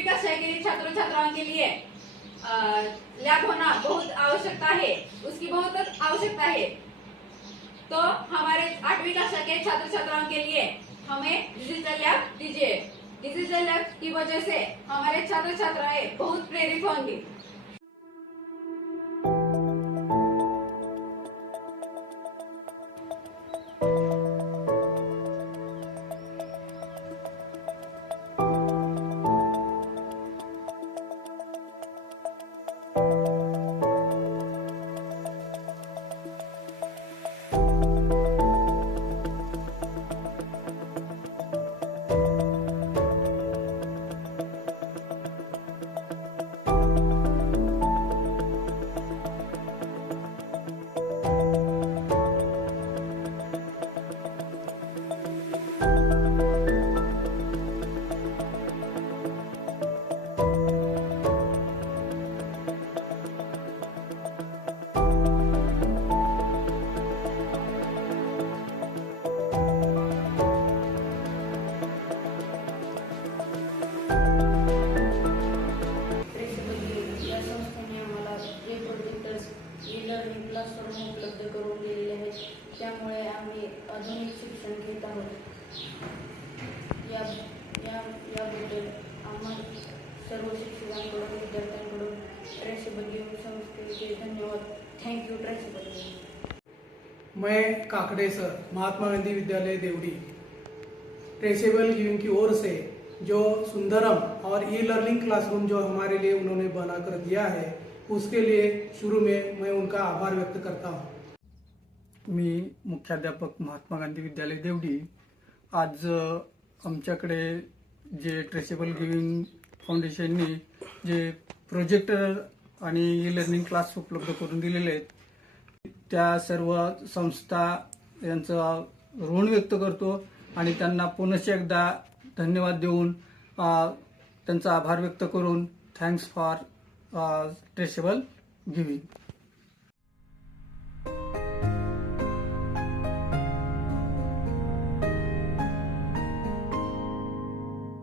आठवीं कक्षा के छात्रों छात्राओं के लिए लैब होना बहुत आवश्यकता है, उसकी बहुत आवश्यकता है। तो हमारे 8वीं कक्षा के छात्र छात्राओं के लिए हमें डिजिटल लैब दीजिए। डिजिटल लैब की वजह से हमारे छात्र छात्राएं बहुत प्रेरित होंगे। लर्निंग क्लासरूम उपलब्ध करून दिलेले आहेत, त्यामुळे आम्ही आधुनिक शिक्षण घेत आहोत। याबद्दल आम्हा सर्व शिक्षकांकडून विद्यार्थ्यांकडून ट्रेसेबल गिव्हिंग संस्थेचे धन्यवाद। Thank you traceable giving. मैं काकड़े सर, महात्मा गांधी विद्यालय देवड़ी, ट्रेसेबल गिविंग की ओर से जो सुंदरम और ई लर्निंग क्लासरूम जो हमारे लिए उन्होंने बनाकर दिया है, उसके लिए शुरू में मैं उनका आभार व्यक्त करता हूँ। मी मुख्याध्यापक महात्मा गांधी विद्यालय देवडी। आज आमच्याकडे जे ट्रेसेबल गिव्हिंग फाउंडेशननी जे प्रोजेक्टर आणि ई लर्निंग क्लास उपलब्ध करून दिलेले आहेत, त्या सर्व संस्था यांचं ऋण व्यक्त करतो आणि त्यांना पुनश्च एकदा धन्यवाद देऊन त्यांचा आभार व्यक्त करून थँक्स फॉर ट्रेसेबल गिव्हिंग।